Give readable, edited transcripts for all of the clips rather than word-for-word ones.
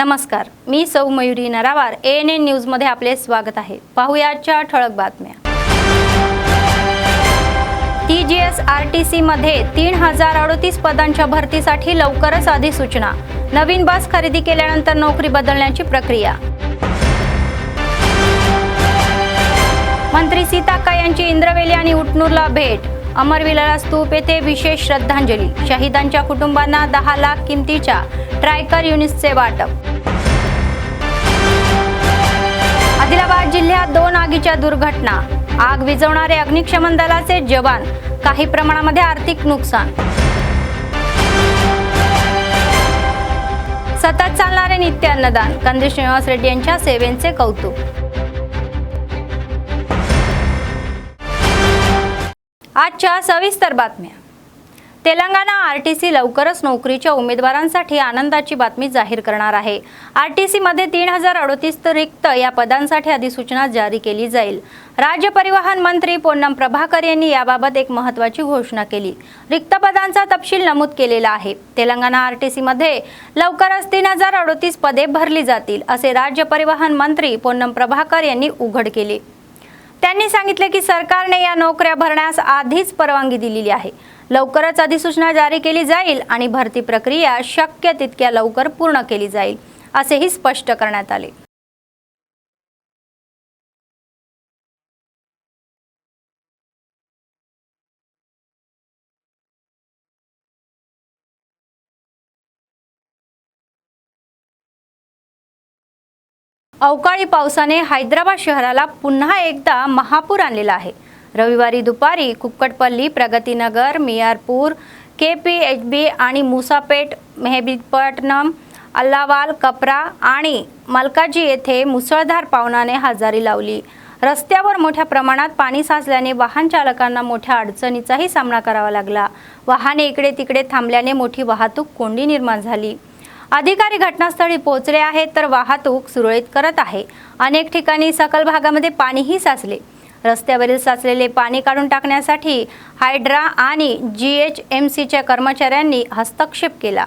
नमस्कार, मी सौ Mayuri नरावार ANN news मध्ये आपले स्वागत आहे। पाहुयाच्या ठळक बातम्या। TGS RTC मध्ये 3038 पदांच्या भरतीसाठी लवकरच अधिसूचना। नवीन बस खरेदी केल्यानंतर नोकरी बदलण्याची प्रक्रिया। मंत्री सीताक्का यांची इंद्रवेली आणि उटनूरला भेट। अमरविलाला स्तूप येथे विशेष श्रद्धांजली। शहीदांच्या कुटुंबांना 10 लाख किमतीच्या ट्रायकर युनिट्सचे वाटप। आदिलाबाद जिल्ह्यात 2 आगीच्या दुर्घटना। आग विझवणारे अग्निशमन दलाचे जवान, काही प्रमाणामध्ये आर्थिक नुकसान। सतत चालणारे नित्य अन्नदान, कंदी श्रीनिवास रेड्डी यांच्या सेवेचे कौतुक। आजच्या सविस्तर बातम्या। तेलंगणा आरटीसी लवकरच नोकरीच्या उमेदवारांसाठी आनंदाची बातमी जाहीर करणार आहे। आरटीसी मध्ये 3038 रिक्त या पदांसाठी अधिसूचना जारी केली जाईल। राज्य परिवहन मंत्री पोन्नम प्रभाकर यांनी याबाबत एक महत्त्वाची घोषणा केली। रिक्त पदांचा तपशील नमूद केलेला आहे। तेलंगणा आरटीसी मध्ये लवकरच 3038 पदे भरली जातील, असे राज्य परिवहन मंत्री पोन्नम प्रभाकर यांनी उघड केले। त्यांनी सांगितले की सरकारने या नोकऱ्या भरण्यास आधीच परवानगी दिलेली आहे। लवकरच अधिसूचना जारी केली जाईल आणि भरती प्रक्रिया शक्य तितक्या लवकर पूर्ण केली जाईल, असेही स्पष्ट करण्यात आले। अवकाळी पावसाने हैदराबाद शहराला पुन्हा एकदा महापूर आणलेला आहे। रविवारी दुपारी कुक्कटपल्ली, प्रगतीनगर, मियारपूर, KPHB आणि मुसापेट, मेहदीपट्टणम, अल्लावाल, कपरा आणि मलकाजी येथे मुसळधार पावसाने हजेरी लावली। रस्त्यावर मोठ्या प्रमाणात पाणी साचल्याने वाहन चालकांना मोठ्या अडचणीचाही सामना करावा लागला। वाहने इकडे तिकडे थांबल्याने मोठी वाहतूक कोंडी निर्माण झाली। अधिकारी घटनास्थळी पोहोचले आहेत, तर वाहतूक सुरळीत करत आहे। अनेक ठिकाणी सखल भागामध्ये पाणीही साचले। रस्त्यावरील साचलेले पाणी काढून टाकण्यासाठी हायड्रा आणि GHMCच्या कर्मचाऱ्यांनी हस्तक्षेप केला।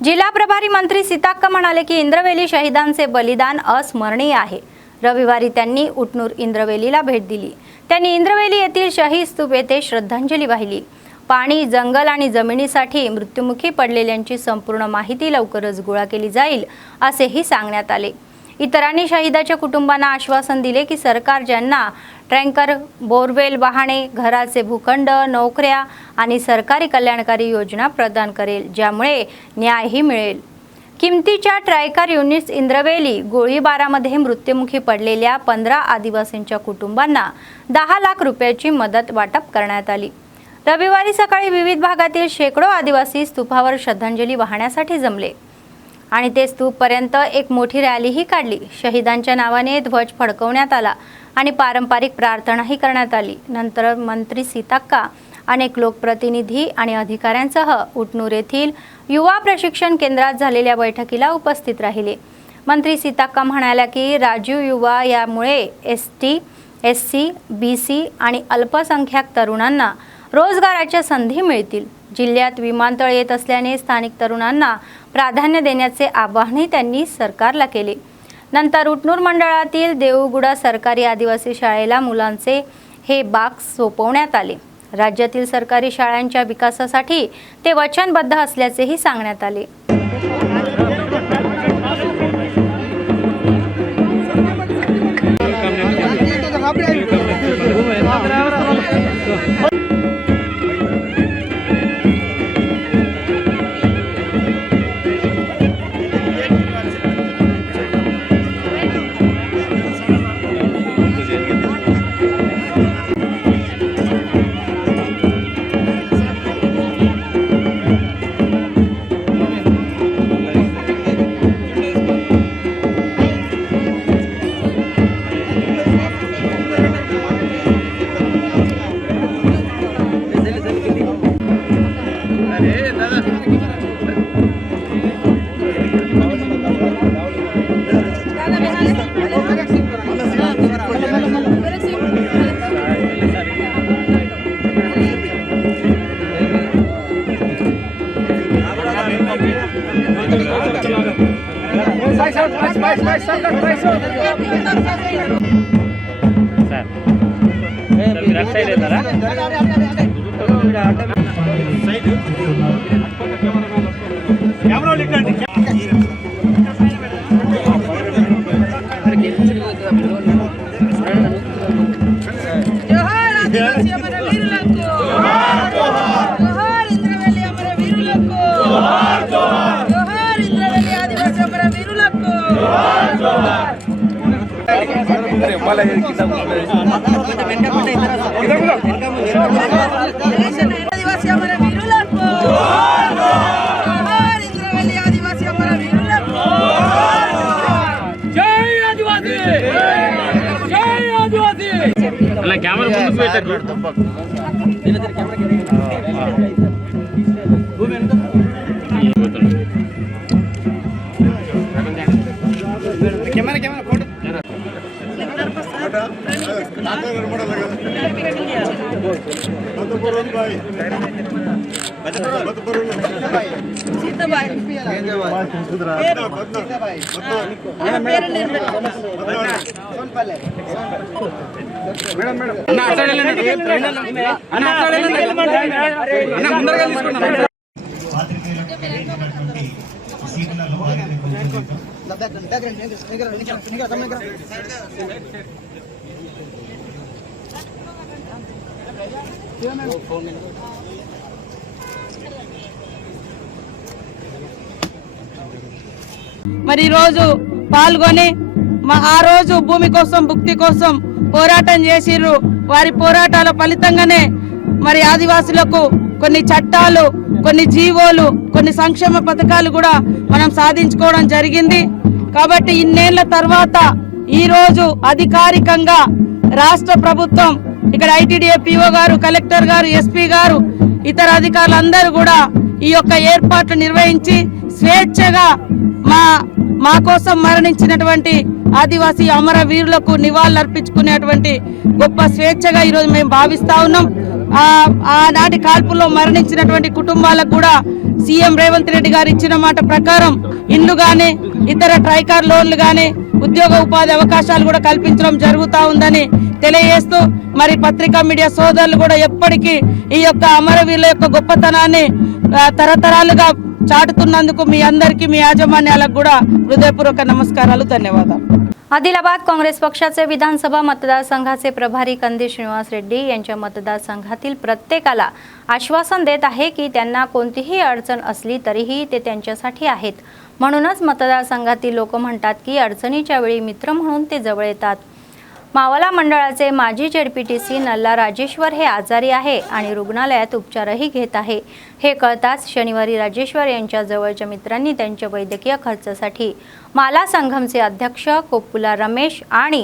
जिल्हा प्रभारी मंत्री सीताक्का म्हणाले की इंद्रवेली शहीदांचे बलिदान अस्मरणीय आहे। रविवारी त्यांनी उटनूर इंद्रवेलीला भेट दिली। त्यांनी इंद्रवेली येथील शहीद स्तूप येथे श्रद्धांजली वाहिली। पाणी, जंगल आणि जमिनीसाठी मृत्युमुखी पडलेल्यांची संपूर्ण माहिती लवकरच गोळा केली जाईल असेही सांगण्यात आले। इतरांनी शहीदाच्या कुटुंबांना आश्वासन दिले की सरकार ज्यांना टँकर, बोरवेल वाहने, घराचे भूखंड, नोकऱ्या आणि सरकारी कल्याणकारी योजना प्रदान करेल, ज्यामुळे न्यायही मिळेल। किमतीच्या ट्रायकर युनिट्स इंद्रवेली गोळीबारामध्ये मृत्युमुखी पडलेल्या 15 आदिवासींच्या कुटुंबांना 10 लाख रुपयाची मदत वाटप करण्यात आली। रविवारी सकाळी विविध भागातील शेकडो आदिवासी स्तूपावर श्रद्धांजली वाहण्यासाठी जमले आणि ते स्तूपपर्यंत एक मोठी रॅलीही काढली। शहीदांच्या नावाने ध्वज फडकवण्यात आला आणि पारंपरिक प्रार्थनाही करण्यात आली। नंतर मंत्री सीताक्का, अनेक लोकप्रतिनिधी आणि अधिकाऱ्यांसह उटनूर येथील युवा प्रशिक्षण केंद्रात झालेल्या बैठकीला उपस्थित राहिले। मंत्री सीताक्का म्हणाल्या की राजीव युवा यामुळे एसटी, एससी, बीसी आणि अल्पसंख्याक तरुणांना रोजगाराच्या संधी मिळतील। जिल्ह्यात विमानतळ येत असल्याने स्थानिक तरुणांना प्राधान्य देण्याचे आवाहनही त्यांनी सरकारला केले। नंतर उटनूर मंडळातील देऊगुडा सरकारी आदिवासी शाळेला मुलांचे हे बाक्स सोपवण्यात आले। राज्यातील सरकारी शाळांच्या विकासासाठी ते वचनबद्ध असल्याचेही सांगण्यात आले। మరి రోజు పాల్గొని ఆ రోజు భూమి కోసం భుక్తి కోసం పోరాటం చేసిర్రు। వారి పోరాటాల ఫలితంగానే మరి ఆదివాసులకు కొన్ని చట్టాలు, కొన్ని జీవోలు, కొన్ని సంక్షేమ పథకాలు కూడా మనం సాధించుకోవడం జరిగింది। కాబట్టి ఇన్నేళ్ల తర్వాత ఈ రోజు అధికారికంగా రాష్ట్ర ప్రభుత్వం ఇక్కడ ఐటీడీఏ పీఓ గారు, కలెక్టర్ గారు, ఎస్పీ గారు, ఇతర అధికారులందరూ కూడా ఈ యొక్క ఏర్పాట్లు నిర్వహించి స్వేచ్ఛగా మా కోసం మరణించినటువంటి ఆదివాసీ అమర వీరులకు నివాళులర్పించుకునేటువంటి గొప్ప స్వేచ్ఛగా ఈ రోజు మేము భావిస్తా ఉన్నాం। ఆనాటి కాల్పుల్లో మరణించినటువంటి కుటుంబాలకు కూడా సీఎం రేవంత్ రెడ్డి గారు ఇచ్చిన మాట ప్రకారం ఇండ్లు గానీ ఇతర ట్రైకార్ లోన్లు గానీ ఉద్యోగ ఉపాధి అవకాశాలు కూడా కల్పించడం జరుగుతూ ఉందని తెలియజేస్తూ మరి పత్రికా మీడియా సోదరులు కూడా ఎప్పటికీ ఈ యొక్క అమరవీరుల యొక్క గొప్పతనాన్ని తరతరాలుగా చాటుతున్నందుకు మీ అందరికీ మీ याजमान्याలకు కూడా हृदयपूर्वक नमस्काराలు ధన్యవాదాలు। आदिलाबाद काँग्रेस पक्षाचे विधानसभा मतदारसंघाचे प्रभारी कंदी श्रीनिवास रेड्डी यांच्या मतदारसंघातील प्रत्येकाला आश्वासन देत आहे की त्यांना कोणतीही अडचण असली तरीही ते त्यांच्यासाठी आहेत। म्हणूनच मतदारसंघातील लोक म्हणतात की अडचणीच्या वेळी मित्र म्हणून ते जवळ येतात। मावला मंडळाचे माजी जेडपीटीसी नल्ला राजेश्वर हे आजारी आहे आणि रुग्णालयात उपचारही घेत आहे। हे कळताच शनिवारी राजेश्वर यांच्या जवळच्या मित्रांनी त्यांच्या वैद्यकीय खर्चासाठी माला संघमचे अध्यक्ष कोप्पुला रमेश आणि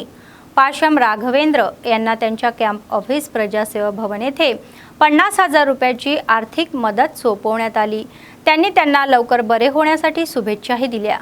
पाशम राघवेंद्र यांना त्यांच्या कॅम्प ऑफिस प्रजासेवा भवन येथे 50,000 रुपयाची आर्थिक मदत सोपवण्यात आली। त्यांनी त्यांना लवकर बरे होण्यासाठी शुभेच्छाही दिल्या।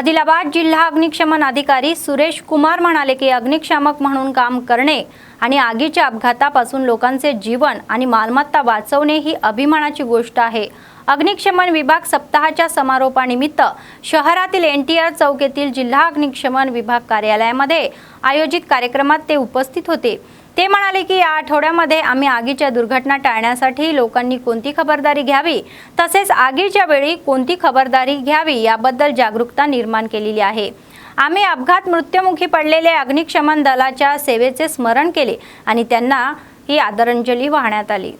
आदिलाबाद जिल्हा अग्निशमन अधिकारी सुरेश कुमार म्हणाले की अग्निशामक म्हणून काम करणे आणि आगीच्या अपघातापासून लोकांचे जीवन आणि मालमत्ता वाचवणे ही अभिमानाची गोष्ट आहे। अग्निशमन विभाग सप्ताहाच्या समारोपानिमित्त शहरातील NTR चौक येथील जिल्हा अग्निशमन विभाग कार्यालयामध्ये आयोजित कार्यक्रमात ते उपस्थित होते। ते म्हणाले की या आठवड्यामध्ये आम्ही आगीच्या दुर्घटना टाळण्यासाठी लोकांनी कोणती खबरदारी घ्यावी तसेच आगीच्या वेळी कोणती खबरदारी घ्यावी याबद्दल जागरूकता निर्माण केलेली आहे। आम्ही अपघात मृत्युमुखी पडलेले अग्निशमन दलाच्या सेवेचे स्मरण केले आणि त्यांना ही आदरांजली वाहण्यात आली।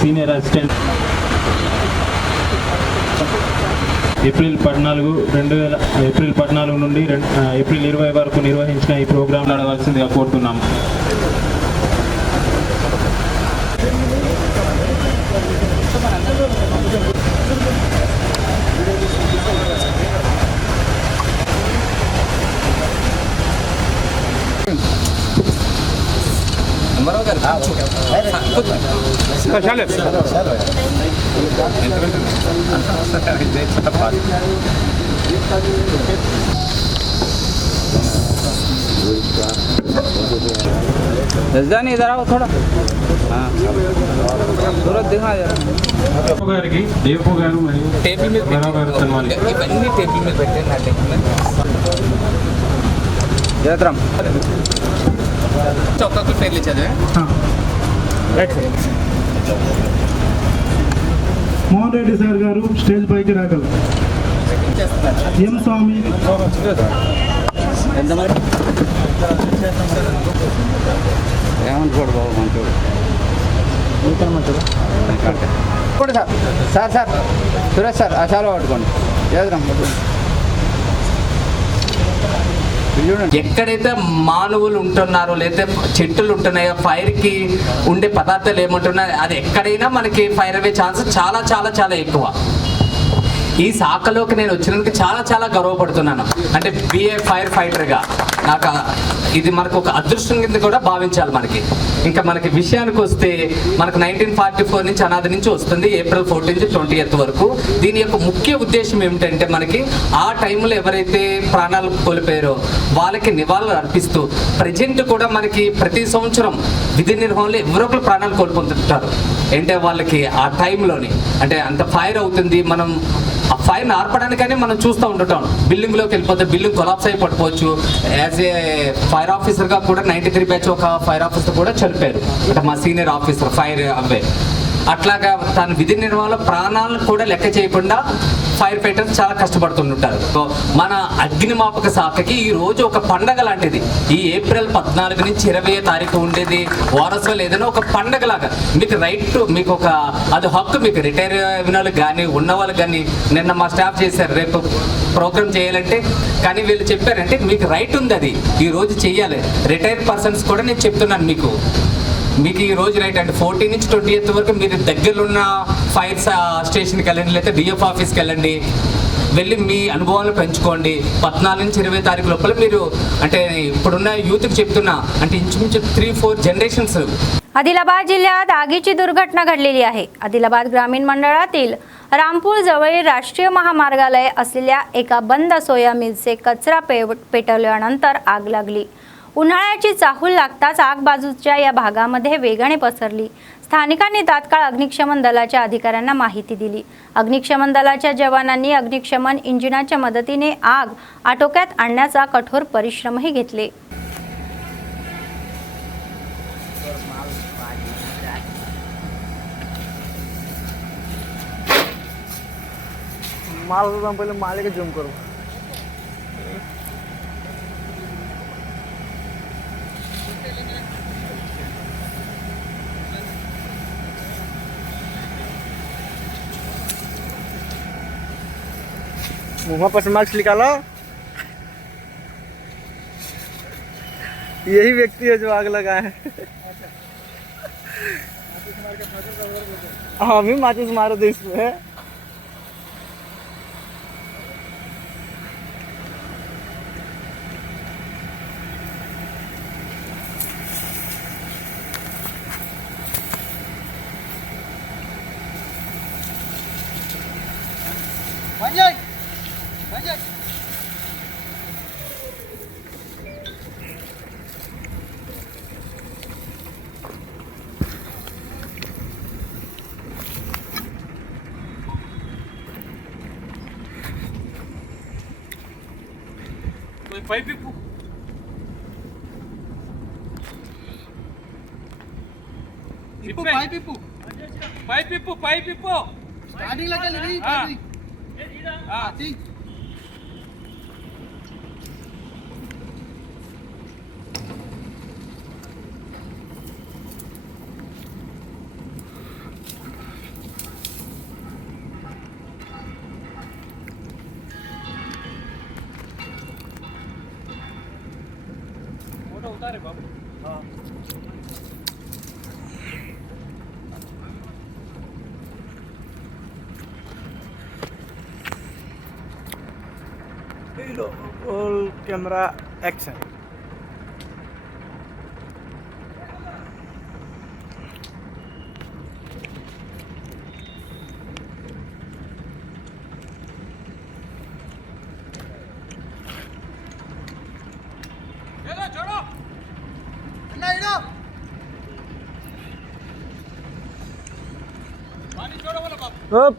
सीनियर असिस्टेंट ఏప్రిల్ 14 నుండి ఏప్రిల్ 20 వరకు నిర్వహించిన ఈ ప్రోగ్రాం నడవాల్సిందిగా కోరుతున్నాము। रजदानी इधर आओ थोड़ा। हाँ सूरत दिखा जरा। గారికి దేవపు గారు మరియు टेबल में బరాబర్ సన్మానం। इवన్నీ टेबल में बैठे ना टेबल में जयराम चौका को फेर ले चले। हाँ మోహన్ రెడ్డి సార్ గారు స్టేజ్ పైకి రాగలరు। ఎం స్వామి ఏమనుకోడు బాబు మంచోడు sir sir sir Suresh sir ఆ చాలా పట్టుకోండి జయరామ్ ఎక్కడైతే మానవులు ఉంటున్నారో లేదా చెట్టులు ఉంటున్నాయో ఫైర్ కి ఉండే పదార్థాలు ఏముంటున్నాయో అది ఎక్కడైనా మనకి ఫైర్ అయ్యే ఛాన్స్ చాలా చాలా చాలా ఎక్కువ। ఈ శాఖలోకి నేను వచ్చినందుకు చాలా చాలా గర్వపడుతున్నాను। అంటే బిఏ ఫైర్ ఫైటర్గా నాకు ఇది మనకు ఒక అదృష్టం కింద కూడా భావించాలి। ఇంకా మనకి విషయానికి వస్తే మనకు 1944 నుంచి అనాది నుంచి వస్తుంది ఏప్రిల్ 14 నుంచి 20th వరకు। దీని యొక్క ముఖ్య ఉద్దేశం ఏమిటంటే మనకి ఆ టైంలో ఎవరైతే ప్రాణాలు కోల్పోయారో వాళ్ళకి నివాళులు అర్పిస్తూ ప్రజెంట్ కూడా మనకి ప్రతి సంవత్సరం విధి నిర్వహణలో ఎవరో ఒకరు ప్రాణాలు కోల్పోతుంటారు। అంటే వాళ్ళకి ఆ టైంలోని అంటే అంత ఫైర్ అవుతుంది, మనం ఆ ఫైర్ ఆర్పడానికనే మనం చూస్తూ ఉండటం బిల్డింగ్లోకి వెళ్ళిపోతే బిల్డింగ్ కొలాప్స్ అయి పడిపోవచ్చు। యాజ్ ఏ ఫైర్ ఆఫీసర్గా కూడా 93 బ్యాచ్ ఒక ఫైర్ ఆఫీసర్ కూడా చనిపోయారు, అంటే మా సీనియర్ ఆఫీసర్ ఫైర్ అవే। అట్లాగా తన విధి నిర్వహణలో ప్రాణాలను కూడా లెక్క చేయకుండా ఫైర్ ఫైటర్స్ చాలా కష్టపడుతుంటారు। మన అగ్నిమాపక శాఖకి ఈ రోజు ఒక పండగ లాంటిది। ఈ ఏప్రిల్ 14 నుంచి 20వ తారీఖు ఉండేది వారసులు ఏదైనా ఒక పండగలాగా మీకు రైట్ టు మీకు ఒక అది హక్కు, మీకు రిటైర్ అయిన వాళ్ళకి కానీ ఉన్న వాళ్ళకి కానీ నిన్న మా స్టాఫ్ చేశారు రేపు ప్రోగ్రామ్ చేయాలంటే, కానీ వీళ్ళు చెప్పారంటే మీకు రైట్ ఉంది, అది ఈ రోజు చెయ్యాలి। రిటైర్డ్ పర్సన్స్ కూడా నేను చెప్తున్నాను మీకు మీకు ఈ రోజు నైట్ అంటే 14 నుంచి 20th వరకు మీరు దగ్గరలో ఉన్న ఫైర్ స్టేషన్కి వెళ్ళండి, లేదా డిఎఫ్ ఆఫీస్కి వెళ్ళండి, వెళ్ళి మీ అనుభవాలు పెంచుకోండి. 14 నుంచి 20 తారీఖు లోపల మీరు అంటే ఇప్పుడున్న యూత్కి చెప్తున్నా అంటే ఇంచుమించు 3-4 जनरेशन्स. आदिलाबाद जिल्ह्यात आगीची दुर्घटना घडलेली आहे. आदिलाबाद ग्रामीण मंडळातील रामपूर जवळील राष्ट्रीय महामार्गालय असलेल्या एका बंद सोया मिलचे कचरा पेटवल्यानंतर आग लागली. उन्हाळ्याची चाहूल लागताच आग बाजूच्या या भागामध्ये वेगाने पसरली. स्थानिकांनी तात्काळ अग्निशमन दलाच्या अधिकाऱ्यांना माहिती दिली. अग्निशमन दलाच्या जवानांनी अग्निशमन इंजिनाच्या मदतीने आग आटोक्यात आणण्याचा कठोर परिश्रमही घेतले. माल पहले माले के जूम करो. मुँह पर मास्क निकालो. यही व्यक्ति है जो आग लगा है. हाँ मैं माचिस मारो दे इसमें. पाइप पिपू स्टार्टिंग लगे लगी. हाँ ठीक. उतारे बाबू. हाँ roll camera action. Up.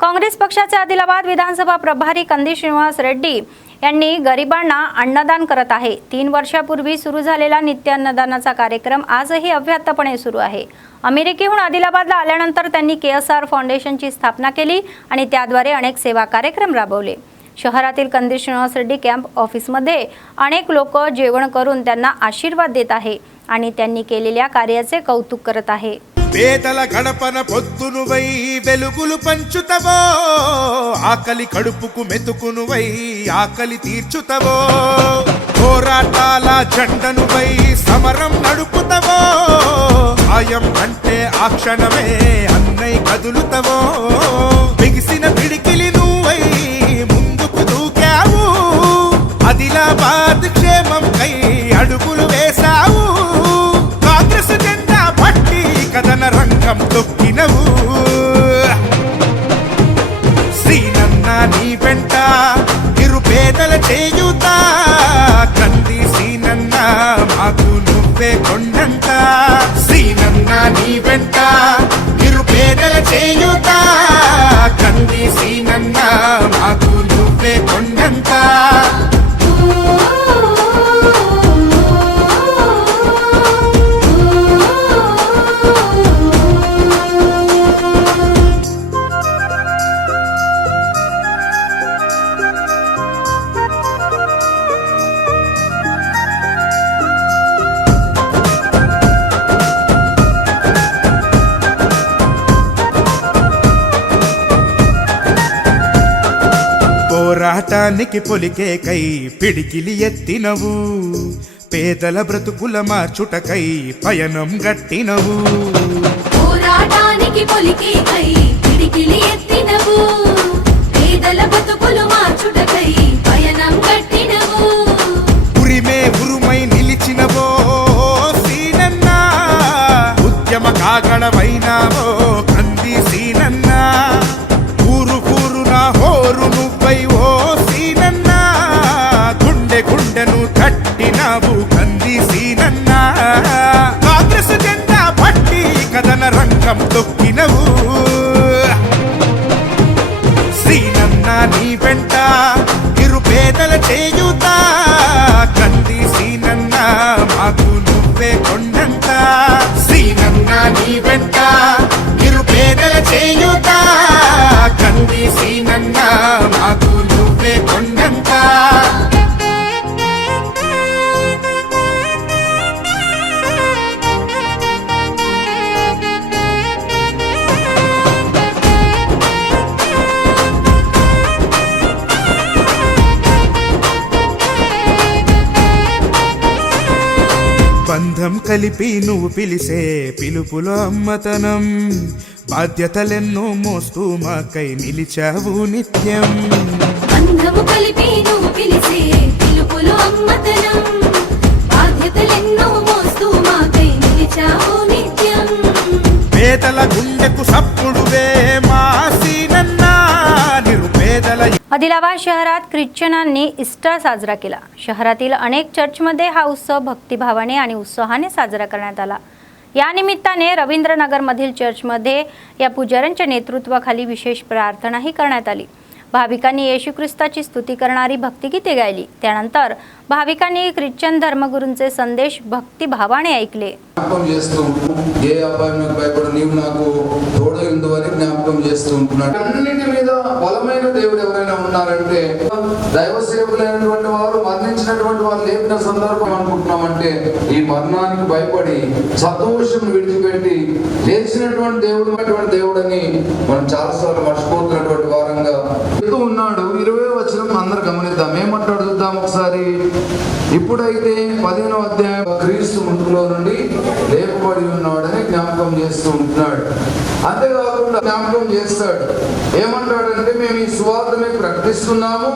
Congress पक्षाचे आदिलाबाद विधानसभा प्रभारी कंदी श्रीनिवास रेड्डी यांनी गरिबांना अन्नदान करत आहे. 3 वर्षापूर्वी सुरू झालेला नित्य अन्नदानाचा कार्यक्रम आजही अव्याहतपणे सुरू आहे. अमेरिकेहून आदिलाबादला आल्यानंतर त्यांनी KSR फाउंडेशनची स्थापना केली आणि त्याद्वारे अनेक सेवा कार्यक्रम राबवले. शहरातील कंदी श्रीनिवास रेड्डी कॅम्प ऑफिसमध्ये अनेक लोक जेवण करून त्यांना आशीर्वाद देत आहे आणि त्यांनी केलेल्या कार्याचे कौतुक करत आहे. పేదల గడపన పొత్తునువై వెలుగులు పంచుతవో ఆకలి కడుపుకు మెతుకునువై ఆకలి తీర్చుతవో పోరాటాల జెండనువై సమరం నడుపుతవో ఆయం అంటే ఆ క్షణమే అన్నై కదులుతవో బిగిసిన పిడికిలి నువ్వై ముందుకు దూకావు ఆదిలాబాద్ క్షేమం కై అడుగులు వేశావు కాంగ్రెస్ జెండా పట్టి కథన రంగం తొక్కినవు శ్రీనన్న నీ వెంట నిరుపేదల చేయుత కంది శ్రీనన్న మాకు నువ్వే కొండంత శ్రీనన్న నీ వెంట నిరుపేదల చేయుత కంది శ్రీనన్న మాకు నువ్వే కొండంత పోరాటానికి పొలికేకై పిడికిలి ఎత్తినవు, పేదల బ్రతుకుల మార్చుటకై పయనం గట్టినవు. పోరాటానికి పొలికేకై పిడికిలి ఎత్తినవు, పేదల బ్రతుకులు మార్చుటకై పయనం గట్టినవు. ఉరిమే ఉరుమై నిలిచినవో సీనన్నా, ఉద్యమ కాగడమైనావో కంది సీనన్నా. ఊరు ఊరున హోరు నువ్వై ఓ సీనన్నా, గుండె గుండెను తట్టినావు కంది సీనన్నా. కాంగ్రెస్ జెండా పట్టి కథన రంగం తొక్కినవు. సీనన్నా నీ వెంట నిరుపేదల చేయుత, కంది సీనన్నా మాకు నువ్వే కొండంత. సీనన్నా నీ వెంట నిరుపేదల చేయుత, కంది సీనన్నా మాకు నువ్వే కొండంత. బంధం కలిపి నువ్వు పిలిసే పిలుపులో అమ్మతనం, బాధ్యతలెన్నో మోస్తూ మాకై నిలిచావు నిత్యం. బంధము కలిపి నువ్వు పిలిసే పిలుపులో అమ్మతనం, బాధ్యతలెన్నో మోస్తూ మాకై నిలిచావు నిత్యం. పేదల గుండెకు सपुडवे मासीनन्ना निरुपेदल. आदिलाबाद शहरात ख्रिश्चनांनी ईस्टर साजरा केला। शहरातील अनेक चर्चमध्ये हा उत्सव भक्तिभावाने आणि उत्साहाने साजरा करण्यात आला। या निमित्ताने रवींद्रनगरमधील चर्चमध्ये या पुजाऱ्यांच्या नेतृत्वाखाली विशेष प्रार्थनाही करण्यात आली। भाविकांनी येशू ख्रिस्ताची स्तुती करणारी भक्तिगीते गायली। त्यानंतर भाविकांनी ख्रिश्चन धर्मगुरूंचे संदेश भक्तिभावाने ऐकले। జ్ఞాపకం చేస్తూ ఏ అపాయానికి భయపడ నీవు నాకు తోడు ఉందని జ్ఞాపకం చేస్తూ ఉంటున్నాడు। అన్నిటి మీద బలమైన దేవుడు ఎవరైనా ఉన్నారంటే దైవ సేవకులైనటువంటి వారు మరణించినటువంటి వారు లేపిన సందర్భం అనుకుంటున్నామంటే ఈ మరణానికి భయపడి సంతోషం విడిచిపెట్టి లేచినటువంటి దేవుడని మనం చాలాసార్లు మర్చిపోతున్నటువంటి వారంగా ఉన్నాడు। 20వ వచనం అందరూ గమనిద్దాం, ఏమంటాడు చూద్దాం ఒకసారి। ఇప్పుడైతే 15వ అధ్యాయం క్రీస్తు మృతుల్లో నుండి లేపబడి ఉన్నాడని జ్ఞాపకం చేస్తూ ఉంటున్నాడు। అంతేకాకుండా జ్ఞాపకం చేస్తాడు, ఏమంటాడంటే మేము ఈ సువార్తని ప్రకటిస్తున్నాము,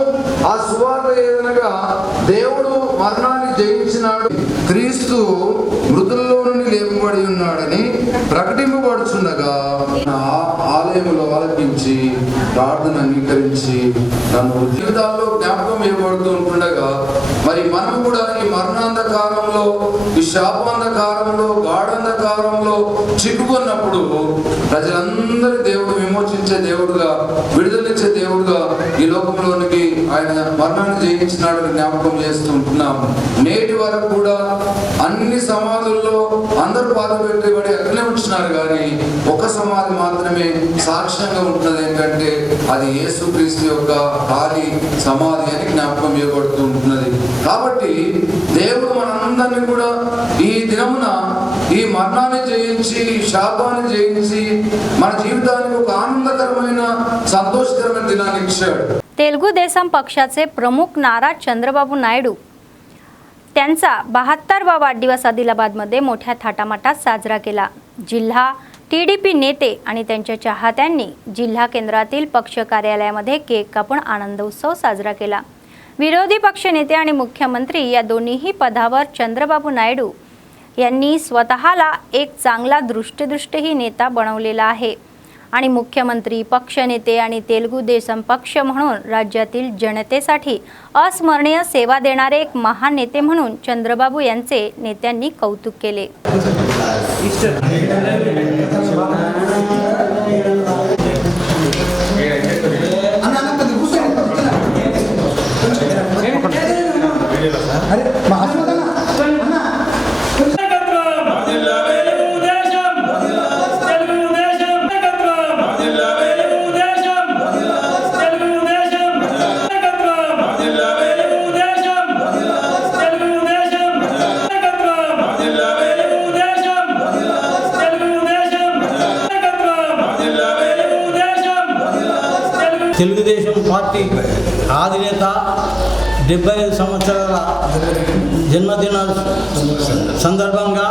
ఆ సువార్త ఏదనగా దేవుడు మరణాన్ని జయించినాడు, క్రీస్తు మృతుల్లో నుండి లేపబడి ఉన్నాడని ప్రకటింపబడుచుండగా ఆలయంలో ఆలపించి ప్రార్థన అంగీకరించి నన్ను జీవితాల్లో జ్ఞాపకం ఇవ్వబడుతూ ఉంటుండగా మరి మనం కూడా ఈ మరణాంధకారంలో ఈ శాపాంధకారంలో గాఢంధకారంలో చిక్కుకున్నప్పుడు ప్రజలందరి దేవుడు విమోచించే దేవుడుగా విడుదలిచ్చే దేవుడుగా ఈ లోకంలోనికి ఆయన మరణాన్ని జయించినాడని జ్ఞాపకం చేస్తూ ఉంటున్నాం। నేటి వరకు కూడా అన్ని సమాధుల్లో అందరూ పాల్గొబడి అట్లనే ఉంటున్నారు, కానీ ఒక సమాధి మాత్రమే సాక్ష్యంగా ఉంటున్నది ఏంటంటే అది యేసుక్రీస్తు యొక్క ఖాళీ సమాధి అని జ్ఞాపకం చేయబడుతూ ఉంటున్నది। కాబట్టి దేవుడు మనందరినీ కూడా ఈ దినమున ఈ మరణాన్ని జయించి శాపాన్ని జయించి మన జీవితానికి ఒక ఆనందకరమైన సంతోషకరమైన దినాన్ని ఇచ్చాడు। तेलुगू देसम पक्षाचे प्रमुख नारा चंद्रबाबू नायडू त्यांचा 72वा वाढदिवस आदिलाबादमध्ये मोठ्या थाटामाटात साजरा केला। जिल्हा टीडीपी नेते आणि त्यांच्या चाहत्यांनी जिल्हा केंद्रातील पक्ष कार्यालयामध्ये केक कापून आनंद उत्सव साजरा केला। विरोधी पक्षनेते आणि मुख्यमंत्री या दोन्ही पदावर चंद्रबाबू नायडू यांनी स्वतःला एक चांगला दृष्टही नेता बनवलेला आहे आणि मुख्यमंत्री, पक्षनेते आणि तेलुगू देसम पक्ष म्हणून राज्यातील जनतेसाठी अस्मरणीय सेवा देणारे एक महान नेते म्हणून चंद्रबाबू यांचे नेत्यांनी कौतुक केले। తెలుగుదేశం పార్టీ అధినేత 75 సంవత్సరాల జన్మదిన సందర్భంగా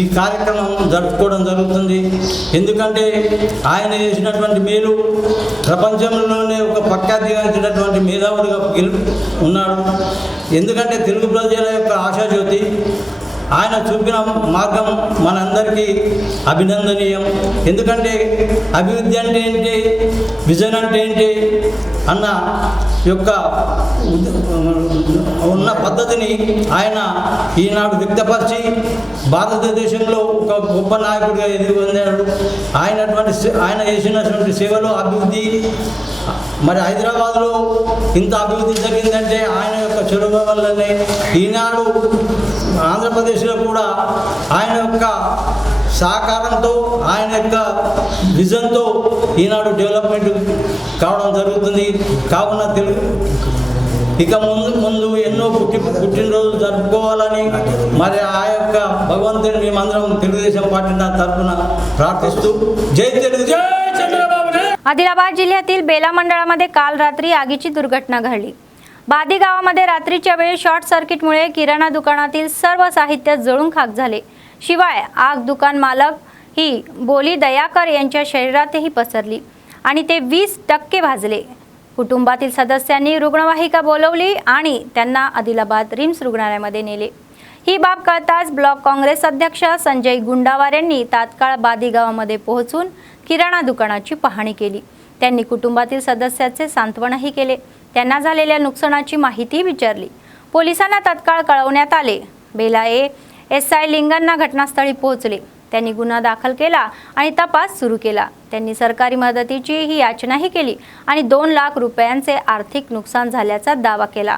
ఈ కార్యక్రమం జరుపుకోవడం జరుగుతుంది. ఎందుకంటే ఆయన చేసినటువంటి మేలు ప్రపంచంలోనే ఒక ప్రఖ్యాతిగాంచినటువంటి మేధావుడిగా ఉన్నాడు. ఎందుకంటే తెలుగు ప్రజల యొక్క ఆశాజ్యోతి. ఆయన చూపిన మార్గం మనందరికీ అభినందనీయం. ఎందుకంటే అభివృద్ధి అంటే ఏంటి, విజన్ అంటే ఏంటి అన్న యొక్క ఉన్న పద్ధతిని ఆయన ఈనాడు వ్యక్తపరిచి భారతదేశంలో ఒక గొప్ప నాయకుడిగా ఎదిగి పొందాడు. ఆయన చేసినటువంటి సేవలో అభివృద్ధి, మరి హైదరాబాద్లో ఇంత అభివృద్ధి జరిగిందంటే ఆయన యొక్క చొరవ వల్లనే. ఈనాడు ఆంధ్రప్రదేశ్లో కూడా ఆయన యొక్క సహకారంతో, ఆయన యొక్క విజన్తో ఈనాడు డెవలప్మెంట్ కావడం జరుగుతుంది. కావున ఇక ముందు ఎన్నో పుట్టినరోజులు జరుపుకోవాలని మరి ఆ యొక్క భగవంతుని మేమందరం తెలుగుదేశం పార్టీ తరఫున ప్రార్థిస్తూ జై తెలుగు, జై చంద్రబాబు. आदिलाबाद जिल्ह्यातील बेला मंडळामध्ये काल रात्री आगीची दुर्घटना घडली. बादी गावामध्ये रात्रीच्या वेळी शॉर्ट सर्किटमुळे किराणा दुकानातील सर्व साहित्य जळून खाक झाले. शिवाय आग दुकान मालक ही बोली दयाकर यांच्या शरीरातही पसरली आणि ते 20% भाजले. कुटुंबातील सदस्यांनी रुग्णवाहिका बोलवली आणि त्यांना आदिलाबाद रिम्स रुग्णालयामध्ये नेले. ही बाब कळताच ब्लॉक काँग्रेस अध्यक्ष संजय गुंडावार यांनी तात्काळ बादी गावामध्ये पोहोचून किराणा दुकानाची पाहणी केली. त्यांनी कुटुंबातील सदस्याचे सांत्वनही केले. त्यांना झालेल्या नुकसानाची माहिती विचारली. पोलिसांना तात्काळ कळवण्यात आले. बेला एसआय लिंगण्णा घटनास्थळी पोहोचले. त्यांनी गुन्हा दाखल केला आणि तपास सुरू केला. त्यांनी सरकारी मदतीची ही याचनाही केली आणि 2 लाख रुपयांचे आर्थिक नुकसान झाल्याचा दावा केला.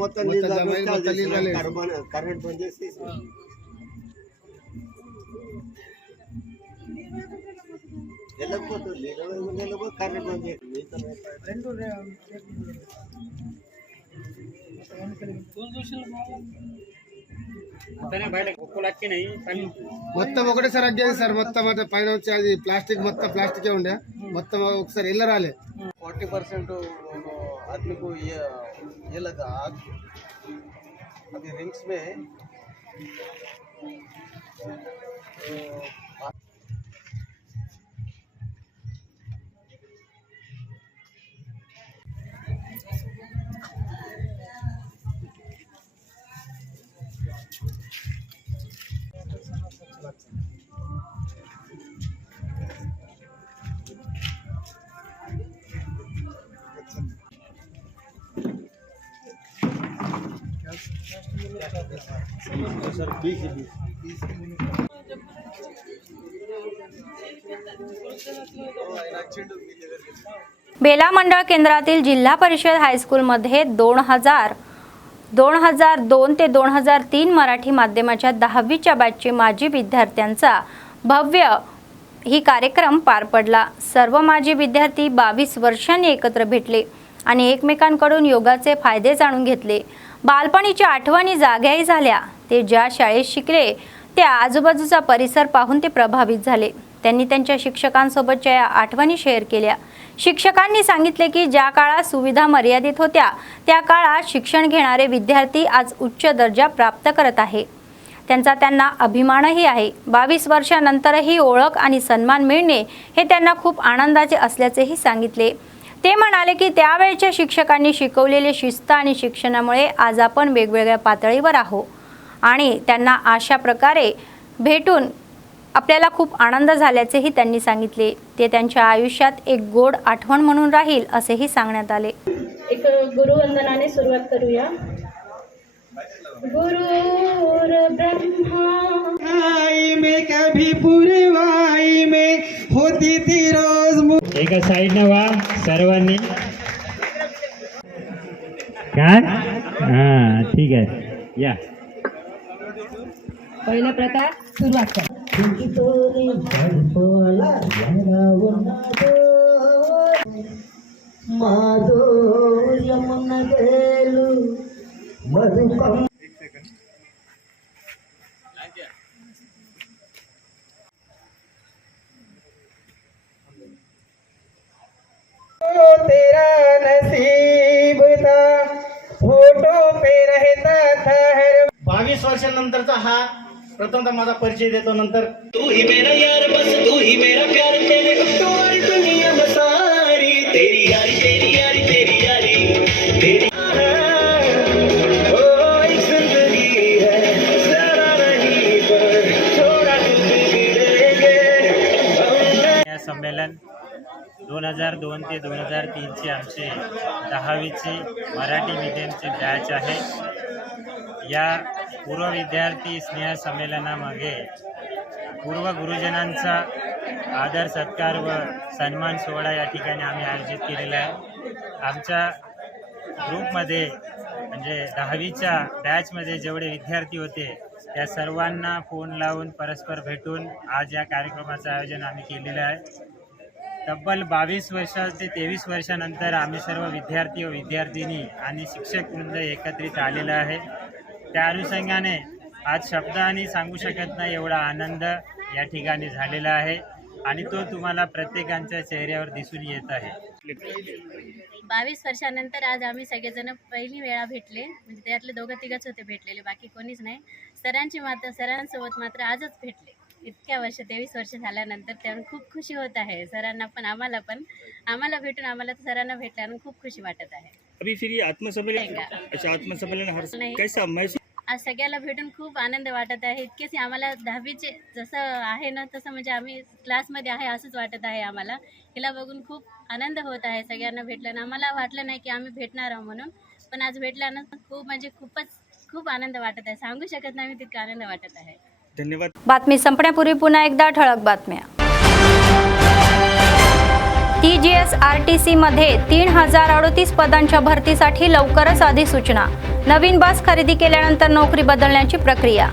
మొత్తం కరెంట్ బంద్ చేసి వెళ్ళకపోతుంది, కరెంట్ బంద్ చేసి మొత్తం ఒకటేసారి అగ్గేది సార్. మొత్తం అంటే పైన వచ్చి అది ప్లాస్టిక్, మొత్తం ప్లాస్టికే ఉండే. మొత్తం ఒకసారి ఇళ్ళ రాలే. 40% आदमी को ये लगा आग. अभी रिंग्स में बेला मंडळ केंद्रातील जिल्हा परिषद हायस्कूलमध्ये 2002 ते 2003 मराठी माध्यमाच्या 10वीच्या बॅचचे माजी विद्यार्थ्यांचा भव्य ही कार्यक्रम पार पडला. सर्व माजी विद्यार्थी 22 वर्षांनी एकत्र भेटले आणि एकमेकांकडून योगाचे फायदे जाणून घेतले. बालपणीच्या आठवणी जाग्याही झाल्या. ते ज्या शाळेत शिकले त्या आजूबाजूचा परिसर पाहून ते प्रभावित झाले. त्यांनी त्यांच्या शिक्षकांसोबतच्या या आठवणी शेअर केल्या. शिक्षकांनी सांगितले की ज्या काळात सुविधा मर्यादित होत्या त्या काळात शिक्षण घेणारे विद्यार्थी आज उच्च दर्जा प्राप्त करत आहे. त्यांचा त्यांना अभिमानही आहे. 22 वर्षांनंतरही ओळख आणि सन्मान मिळणे हे त्यांना खूप आनंदाचे असल्याचेही सांगितले. ते म्हणाले की त्यावेळच्या शिक्षकांनी शिकवलेले शिस्त आणि शिक्षणामुळे आज आपण वेगवेगळ्या पातळीवर आहोत आणि त्यांना अशा प्रकारे भेटून आपल्याला खूप आनंद झाल्याचेही त्यांनी सांगितले. ते त्यांच्या आयुष्यात एक गोड आठवण म्हणून राहील असेही सांगण्यात आले. एक गुरुवंदनाने सुरुवात करूया. गुरुर ब्रह्मा आई में कभी पुरवाई में होती थी रोज. एका साईडनं वा सर्वांनी. काय हां ठीक आहे या. पहिला प्रकार सुरुवात करा. तेरा नसीब था फोटो पे रहता था. 22 वर्षांनंतरचा हा प्रथमतः माझा परिचय देतो. नंतर तू ही मेरा यार बस तू ही मेरा प्यार तेरे तुम्हारी दुनिया सारी तेरी यारी तेरी यारी तेरी यारी तेरी ओ एक जिंदगी है जरा नहीं पर थोड़ा दिल भी देंगे. या संमेलन 2002 ते 2003 ची आमची 10वीची मराठी मीडियमची बॅच आहे. या पूर्व विद्यार्थी स्नेह संमेलनामागे पूर्व गुरुजनांचा आदर सत्कार व सन्मान सोहळा या ठिकाणी आम्ही आयोजित केलेला आहे. आमच्या ग्रुपमध्ये म्हणजे 10वीच्या बॅचमध्ये जेवढे विद्यार्थी होते त्या सर्वांना फोन लावून परस्पर भेटून आज या कार्यक्रमाचं आयोजन आम्ही केलेलं आहे. तब्बल 22 वर्ष ते 23 वर्षानंतर आम्ही सर्व विद्यार्थी व विद्यार्थिनी आणि शिक्षक वृंद एकत्रित आलेला आहे. त्या अनुषंगाने आज शब्दांनी सांगू शकत नाही एवढा आनंद या ठिकाणी झालेला आहे आणि तो तुम्हाला प्रत्येकाच्या चेहऱ्यावर दिसून येत आहे. 22 वर्षानंतर आज आम्ही सगळेजण पहिली वेळा भेटले. म्हणजे त्यातले 2-3 होते भेटलेले, बाकी कोणीच नाही. सरांसोबत मात्र आजच भेटले. इतक्या वर्ष 23 वर्ष झाल्यानंतर त्यामुळे खूप खुशी होत आहे. सरांना पण आम्हाला भेटून आम्हाला सरांना भेटल्यानं खूप खुशी वाटत आहे. अभी फिर आत्मसम्मेलन कैसा महसूस? आज सगळ्याला भेटून खूप आनंद वाटत आहे. इतकेच आम्हाला 10वीचे जसं आहे ना तसं म्हणजे आम्ही क्लासमध्ये आहे असंच वाटत आहे. आम्हाला हिला बघून खूप आनंद होत आहे. सगळ्यांना भेटल्यानं आम्हाला वाटलं नाही की आम्ही भेटणार आहोत म्हणून, पण आज भेटल्यानं खूप म्हणजे खूप आनंद वाटत आहे. सांगू शकत नाही मी तितका आनंद वाटत आहे. धन्यवाद. बातमी संपण्यापूर्वी पुन्हा एकदा ठळक बातम्या. TGSRTC मध्ये 3038 पदांच्या भरतीसाठी लवकरच अधिसूचना. नवीन बस खरेदी केल्यानंतर नोकरी बदलण्याची प्रक्रिया.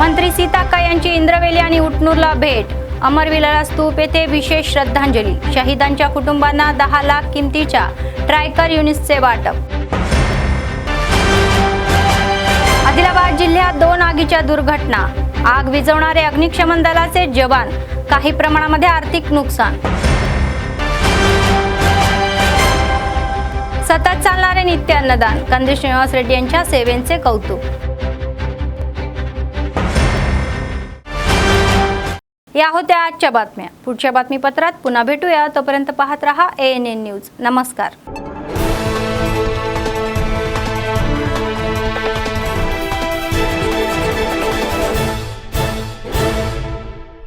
मंत्री सीताक्का यांची इंद्रवेली आणि उटनूरला भेट. अमरविलाला स्तूप येथे विशेष श्रद्धांजली. शहीदांच्या कुटुंबांना 10 लाख किमतीच्या ट्रायकर युनिट्सचे वाटप. आदिलाबाद जिल्ह्यात 2 आगीच्या दुर्घटना. आग विझवणारे अग्निशमन दलाचे जवान. काही प्रमाणामध्ये आर्थिक नुकसान. सतत चालणारे नित्य अन्नदान. कंदी श्रीनिवास रेड्डी यांच्या सेवेचे कौतुक. या होत्या आजच्या बातम्या. पुढच्या बातमीपत्रात पुन्हा भेटूया. तोपर्यंत पाहत रहा ANN न्यूज. नमस्कार.